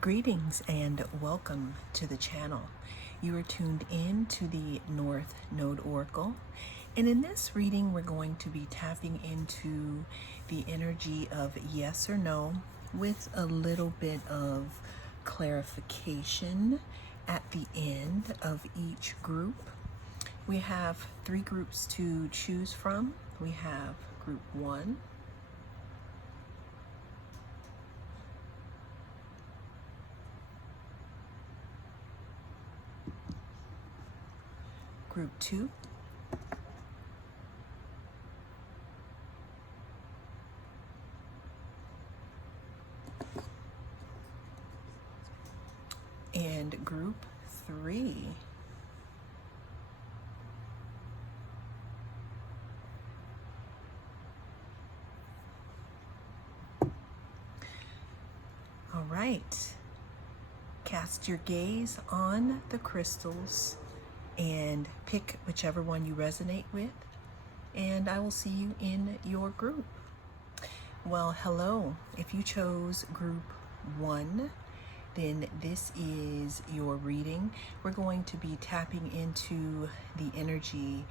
Greetings and welcome to the channel. You are tuned in to the North Node Oracle, and in this reading we're going to be tapping into the energy of yes or no with a little bit of clarification at the end of each group. We have three groups to choose from. We have group 1, group 2, and group 3. All right, cast your gaze on the crystals and pick whichever one you resonate with, and I will see you in your group. Well, hello. If you chose group 1, then this is your reading. We're going to be tapping into the energy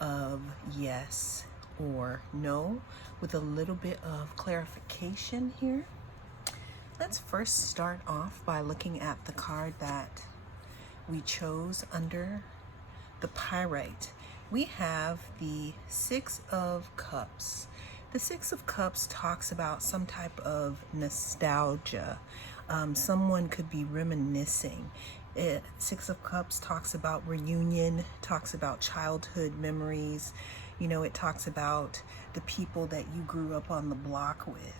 of yes or no with a little bit of clarification here. Let's first start off by looking at the card that we chose under the pyrite. We have the 6 of Cups. The 6 of Cups talks about some type of nostalgia. Someone could be reminiscing. 6 of Cups talks about reunion, talks about childhood memories. You know, it talks about the people that you grew up on the block with.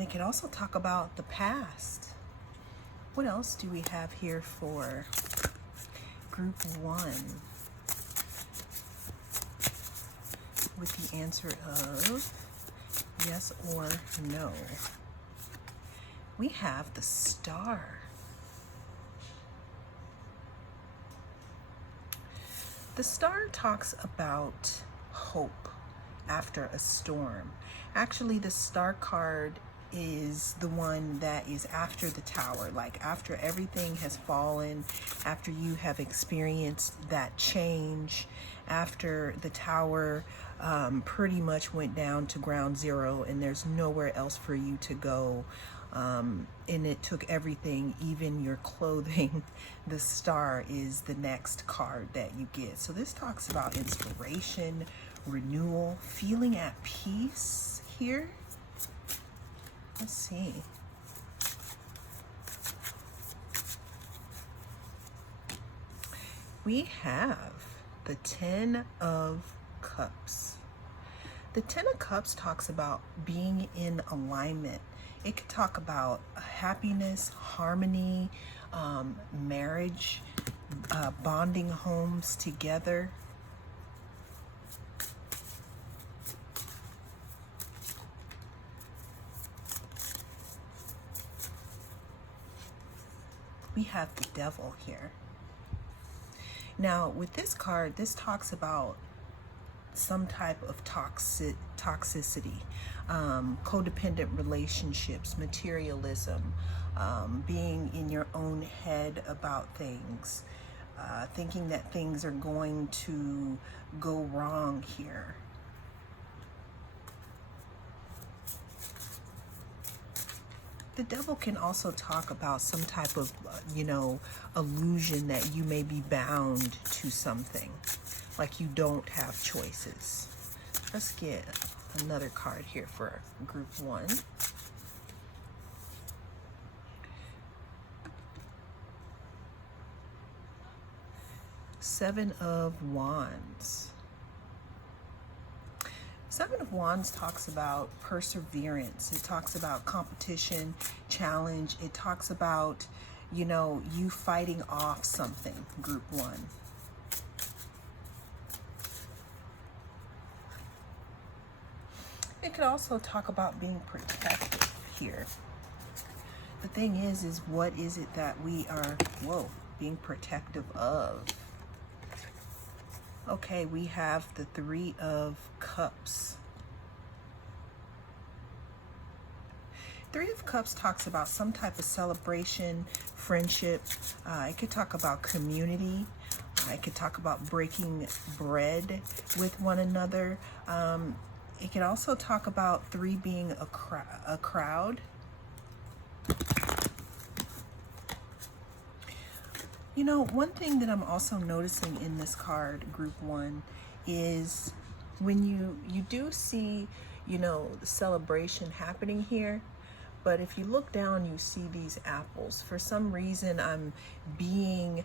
It could also talk about the past. What else do we have here for group 1? With the answer of yes or no. We have the Star. The Star talks about hope after a storm. Actually, the Star card is the one that is after the Tower, like after everything has fallen, after you have experienced that change, after the Tower pretty much went down to ground zero and there's nowhere else for you to go, and it took everything, even your clothing. The Star is the next card that you get. So this talks about inspiration, renewal, feeling at peace here. Let's see. We have the 10 of Cups. The 10 of Cups talks about being in alignment. It could talk about happiness, harmony, marriage, bonding homes together. We have the Devil here. Now, with this card, this talks about some type of toxicity, codependent relationships, materialism, being in your own head about things, thinking that things are going to go wrong here. The Devil can also talk about some type of, illusion that you may be bound to something, like you don't have choices. Let's get another card here for group 1. Seven of Wands. 7 of Wands talks about perseverance. It talks about competition, challenge. It talks about, you fighting off something, group 1. It could also talk about being protected here. The thing is what is it that we are, being protective of? Okay, we have the 3 of Cups. Three of Cups talks about some type of celebration, friendship. It could talk about community. It could talk about breaking bread with one another. It could also talk about three being a crowd. You know, one thing that I'm also noticing in this card, Group 1, is when you do see, you know, the celebration happening here, but if you look down, you see these apples. For some reason, I'm being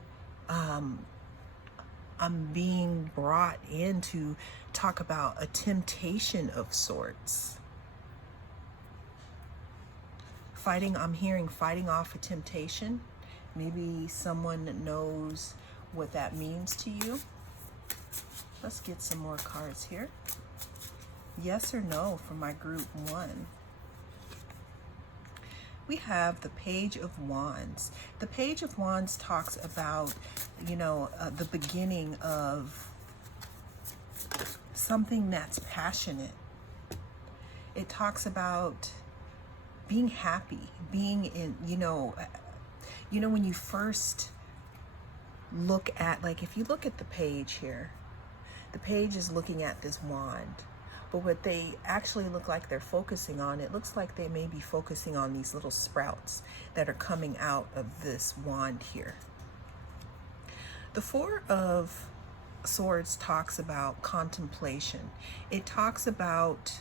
brought in to talk about a temptation of sorts. I'm hearing fighting off a temptation. Maybe someone knows what that means to you. Let's get some more cards here. Yes or no for my Group 1. We have the Page of Wands. The Page of Wands talks about, you know, the beginning of something that's passionate. It talks about being happy, being in, you know, when you first look at, like, if you look at the page here, the page is looking at this wand, but what they actually look like they're focusing on, it looks like they may be focusing on these little sprouts that are coming out of this wand here. The Four of Swords talks about contemplation. It talks about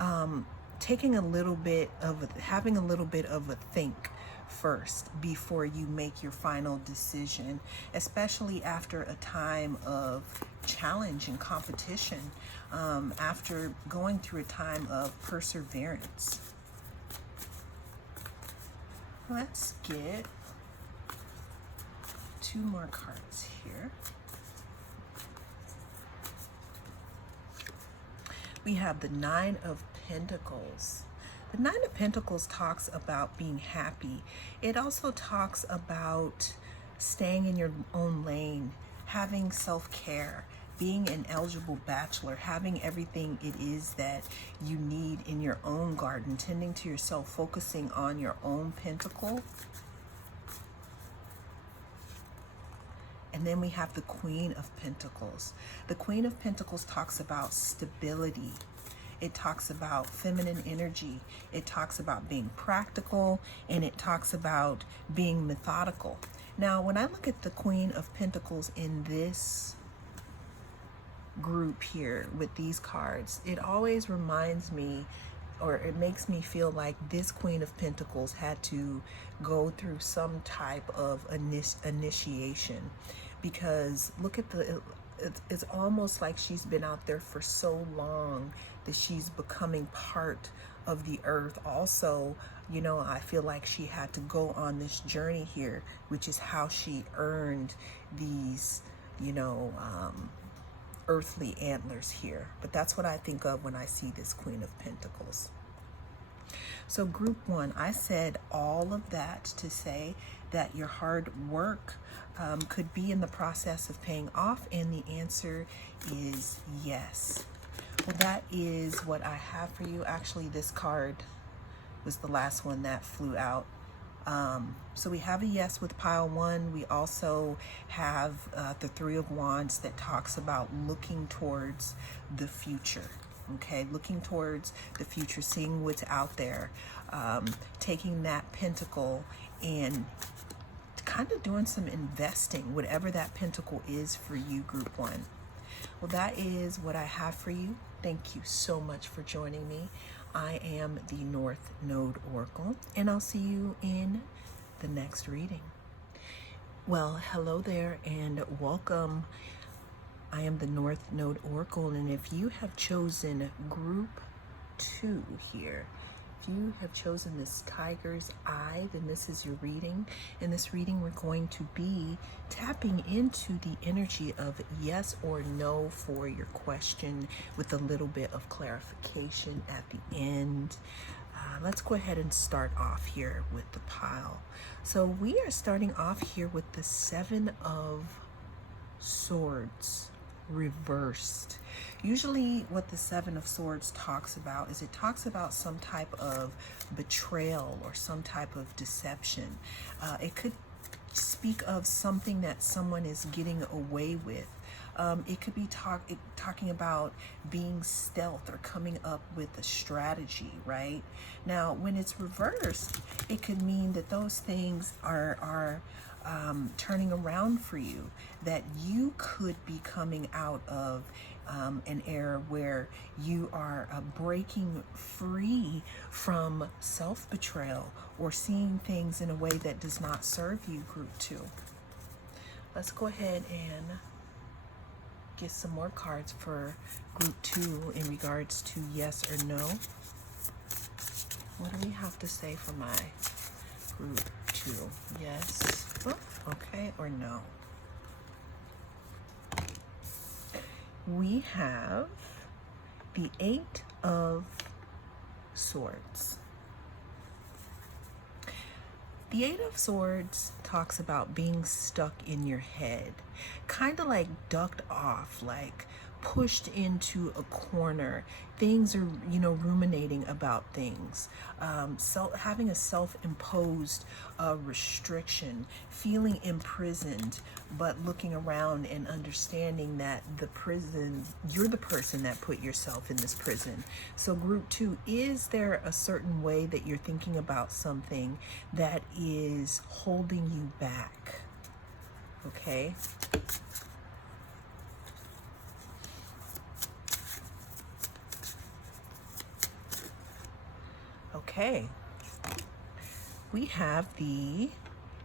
having a little bit of a think first before you make your final decision, especially after a time of challenge and competition, after going through a time of perseverance. Let's get two more cards here. We have the Nine of Pentacles. The Nine of Pentacles talks about being happy. It also talks about staying in your own lane, having self-care, being an eligible bachelor, having everything it is that you need in your own garden, tending to yourself, focusing on your own pentacle. And then we have the Queen of Pentacles. The Queen of Pentacles talks about stability. It talks about feminine energy. It talks about being practical, and it talks about being methodical. Now, when I look at the Queen of Pentacles in this group here with these cards, it always reminds me, or it makes me feel like this Queen of Pentacles had to go through some type of initiation, because look at it's almost like she's been out there for so long that she's becoming part of the earth. Also, you know, I feel like she had to go on this journey here, which is how she earned these, you know, earthly antlers here. But that's what I think of when I see this Queen of Pentacles. So Group 1, I said all of that to say that your hard work could be in the process of paying off, and the answer is yes. Well, that is what I have for you. Actually, this card was the last one that flew out. So we have a yes with pile 1. We also have the Three of Wands that talks about looking towards the future. Okay, looking towards the future, seeing what's out there, taking that pentacle and kind of doing some investing, whatever that pentacle is for you, Group 1. Well, that is what I have for you. Thank you so much for joining me. I am the North Node Oracle, and I'll see you in the next reading. Well, hello there and welcome. I am the North Node Oracle, and if you have chosen Group 2 here, if you have chosen this Tiger's Eye, then this is your reading. In this reading, we're going to be tapping into the energy of yes or no for your question with a little bit of clarification at the end. Let's go ahead and start off here with the pile. So we are starting off here with the Seven of Swords. reversed. Usually what the Seven of Swords talks about is it talks about some type of betrayal or some type of deception. It could speak of something that someone is getting away with. It could be talking about being stealth or coming up with a strategy, right? Now, when it's reversed, it could mean that those things are turning around for you, that you could be coming out of an era where you are breaking free from self-betrayal or seeing things in a way that does not serve you, group 2. Let's go ahead and get some more cards for group 2 in regards to yes or no. What do we have to say for my group 2? Yes, okay, or no? We have the Eight of Swords. The Eight of Swords talks about being stuck in your head, kind of like ducked off, like pushed into a corner. Things are, ruminating about things. Having a self-imposed restriction, feeling imprisoned, but looking around and understanding that you're the person that put yourself in this prison. So group 2, is there a certain way that you're thinking about something that is holding you back? Okay. Okay, we have the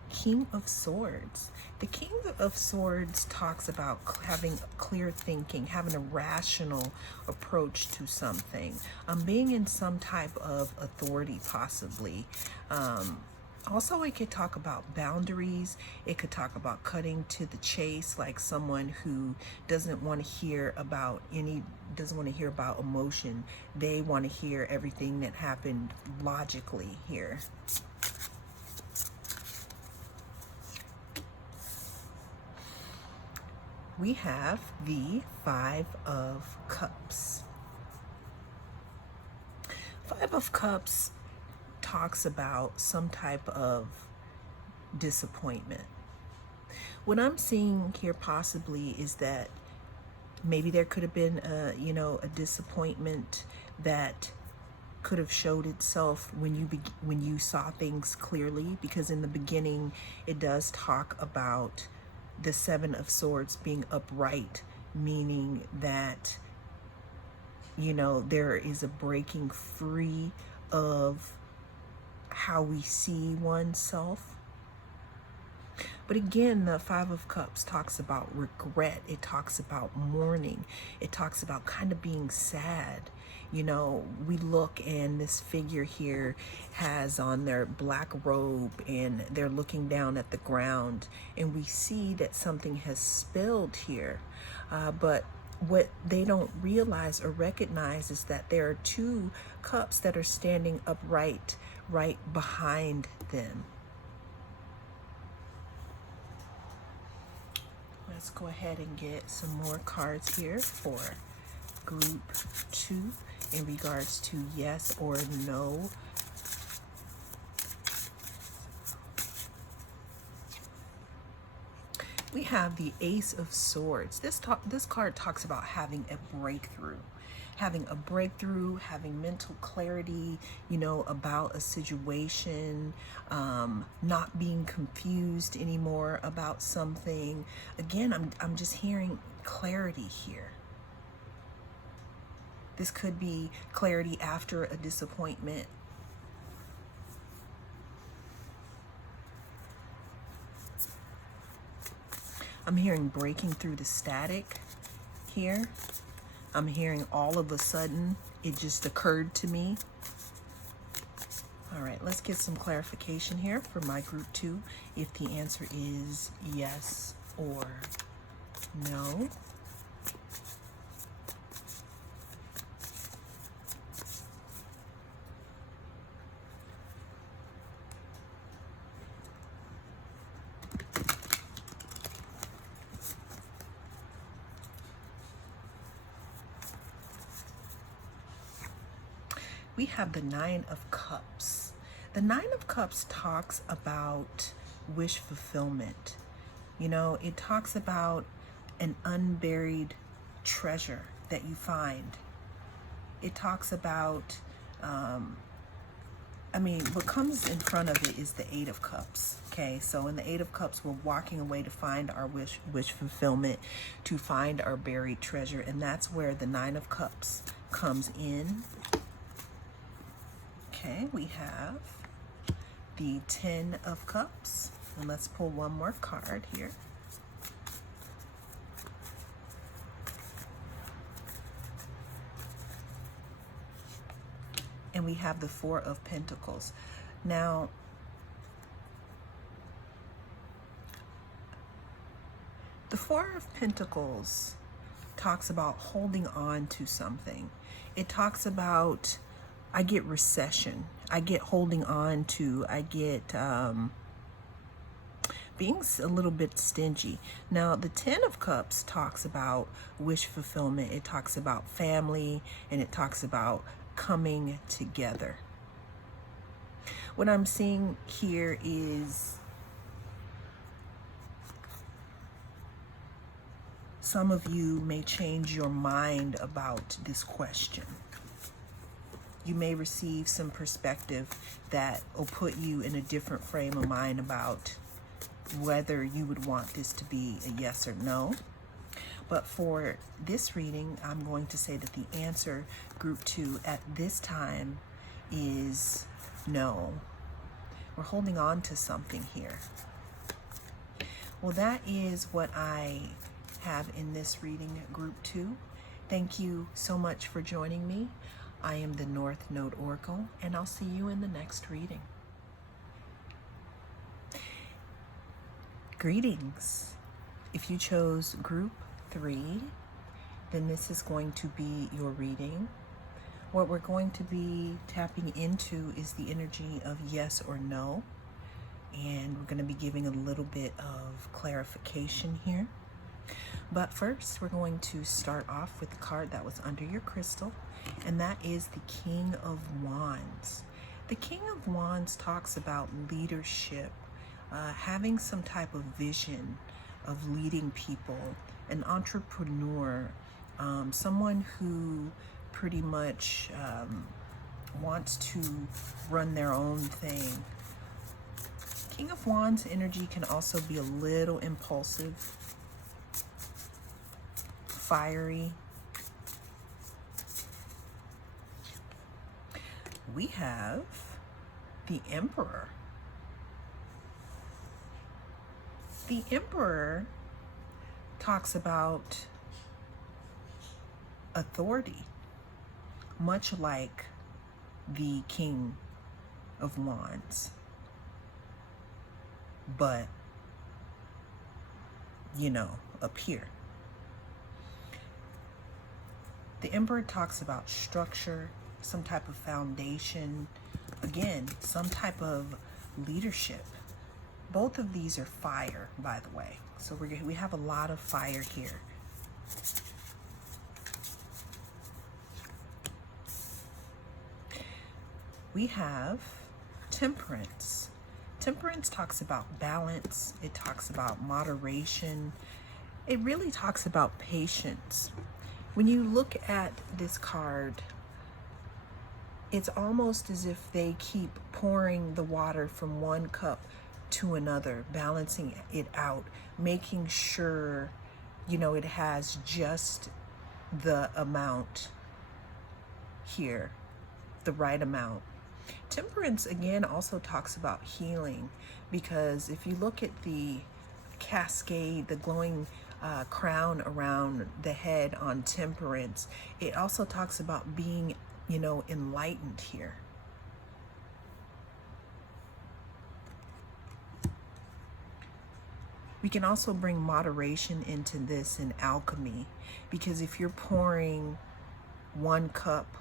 King of Swords. The King of Swords talks about having clear thinking, having a rational approach to something, being in some type of authority possibly. Also, it could talk about boundaries. It could talk about cutting to the chase, like someone who doesn't want to hear about emotion. They want to hear everything that happened logically here. We have the Five of Cups. Five of Cups talks about some type of disappointment. What I'm seeing here possibly is that maybe there could have been a disappointment that could have showed itself when you saw things clearly, because in the beginning it does talk about the Seven of Swords being upright, meaning that there is a breaking free of how we see oneself. But again, the Five of Cups talks about regret. It talks about mourning. It talks about kind of being sad. We look and this figure here has on their black robe and they're looking down at the ground, and we see that something has spilled here. But what they don't realize or recognize is that there are two cups that are standing upright right behind them. Let's go ahead and get some more cards here for group 2 in regards to yes or no. We have the Ace of Swords. This card talks about having a breakthrough. Having mental clarity, about a situation, not being confused anymore about something. Again, I'm just hearing clarity here. This could be clarity after a disappointment. I'm hearing breaking through the static here. I'm hearing all of a sudden, it just occurred to me. All right, let's get some clarification here for my group 2, if the answer is yes or no. we have the Nine of Cups. The Nine of Cups talks about wish fulfillment. You know, it talks about an unburied treasure that you find. It talks about, what comes in front of it is the Eight of Cups. Okay, so in the Eight of Cups, we're walking away to find our wish fulfillment, to find our buried treasure, and that's where the Nine of Cups comes in. Okay, we have the Ten of Cups, and let's pull one more card here. And we have the Four of Pentacles. Now, the Four of Pentacles talks about holding on to something. It talks about, I get recession. I get holding on to, I get being a little bit stingy. Now, the Ten of Cups talks about wish fulfillment. It talks about family, and it talks about coming together. What I'm seeing here is some of you may change your mind about this question. You may receive some perspective that will put you in a different frame of mind about whether you would want this to be a yes or no. But for this reading, I'm going to say that the answer, group 2, at this time is no. We're holding on to something here. Well, that is what I have in this reading, group 2. Thank you so much for joining me. I am the North Node Oracle, and I'll see you in the next reading. Greetings. If you chose group 3, then this is going to be your reading. What we're going to be tapping into is the energy of yes or no. And we're going to be giving a little bit of clarification here. But first, we're going to start off with the card that was under your crystal, and that is the King of Wands. The King of Wands talks about leadership, having some type of vision of leading people, an entrepreneur, someone who pretty much wants to run their own thing. King of Wands energy can also be a little impulsive, fiery. We have the Emperor. The Emperor talks about authority, much like the King of Wands. But, up here. The Emperor talks about structure, some type of foundation, again, some type of leadership. Both of these are fire, by the way. So we have a lot of fire here. We have Temperance. Temperance talks about balance. It talks about moderation. It really talks about patience. When you look at this card, it's almost as if they keep pouring the water from one cup to another, balancing it out, making sure, it has just the amount here, the right amount. Temperance, again, also talks about healing, because if you look at the cascade, the glowing crown around the head on Temperance, it also talks about being, enlightened here. We can also bring moderation into this in alchemy, because if you're pouring one cup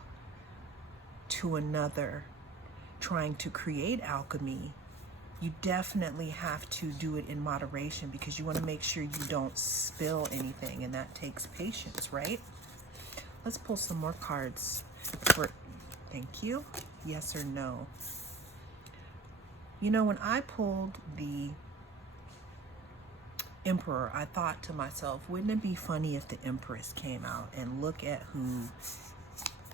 to another, trying to create alchemy, you definitely have to do it in moderation, because you want to make sure you don't spill anything, and that takes patience, right? Let's pull some more cards for Thank you. Yes or no? You know, when I pulled the Emperor, I thought to myself, wouldn't it be funny if the Empress came out? And look at who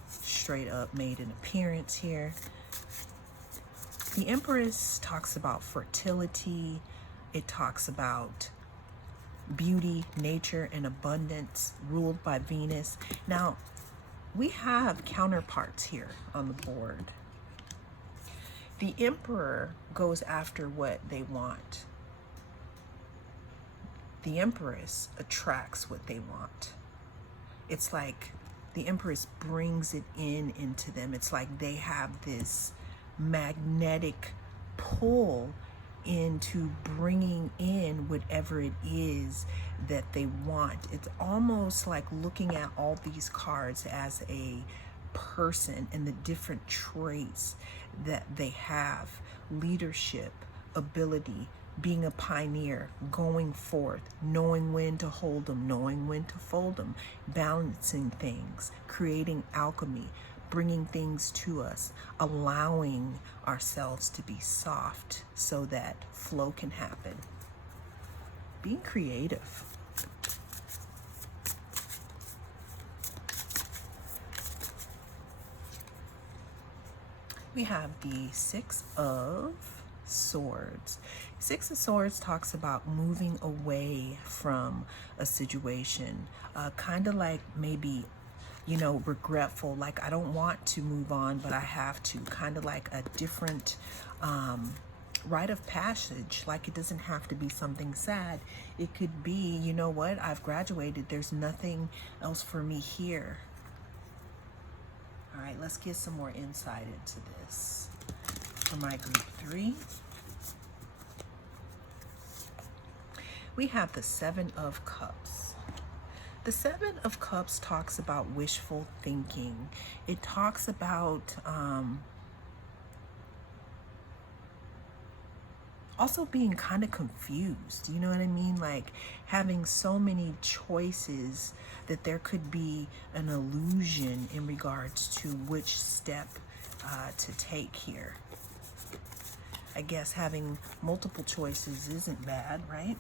straight up made an appearance here. The Empress talks about fertility. It talks about beauty, nature, and abundance, ruled by Venus. Now, we have counterparts here on the board. The Emperor goes after what they want. The Empress attracts what they want. It's like the Empress brings it into them. It's like they have this magnetic pull into bringing in whatever it is that they want. It's almost like looking at all these cards as a person and the different traits that they have: leadership, ability, being a pioneer, going forth, knowing when to hold them, knowing when to fold them, balancing things, creating alchemy, bringing things to us, allowing ourselves to be soft so that flow can happen. Being creative. We have the Six of Swords. Six of Swords talks about moving away from a situation, kind of like maybe, you know, regretful, like I don't want to move on, but I have to, kind of like a different rite of passage. Like it doesn't have to be something sad. It could be, you know what, I've graduated, there's nothing else for me here. All right, let's get some more insight into this for my group 3. We have the Seven of Cups. The Seven of Cups talks about wishful thinking. It talks about also being kind of confused. You know what I mean? Like having so many choices that there could be an illusion in regards to which step to take here. I guess having multiple choices isn't bad, right?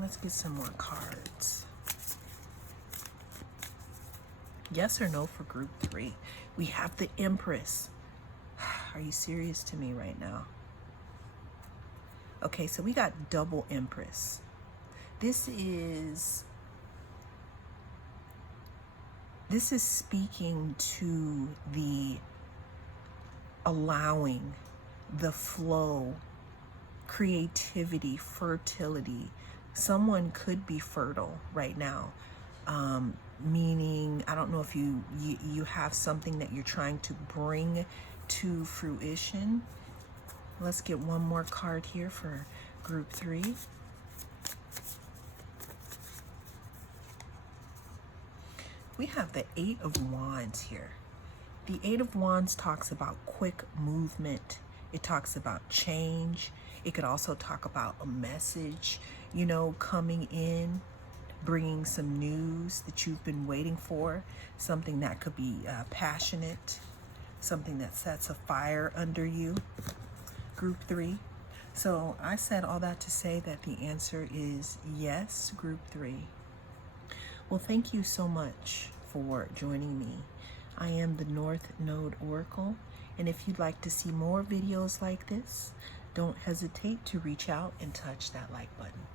Let's get some more cards. Yes or no for group 3? We have the Empress. Are you serious to me right now? Okay, so we got double Empress. This is speaking to the allowing, the flow, creativity, fertility. Someone could be fertile right now, meaning, I don't know if you have something that you're trying to bring to fruition. Let's get one more card here for group 3. We have the Eight of Wands here. The Eight of Wands talks about quick movement. It talks about change. It could also talk about a message, you know, coming in, bringing some news that you've been waiting for, something that could be passionate, something that sets a fire under you. Group 3. So I said all that to say that the answer is yes, group 3. Well, thank you so much for joining me. I am the North Node Oracle, and if you'd like to see more videos like this, don't hesitate to reach out and touch that like button.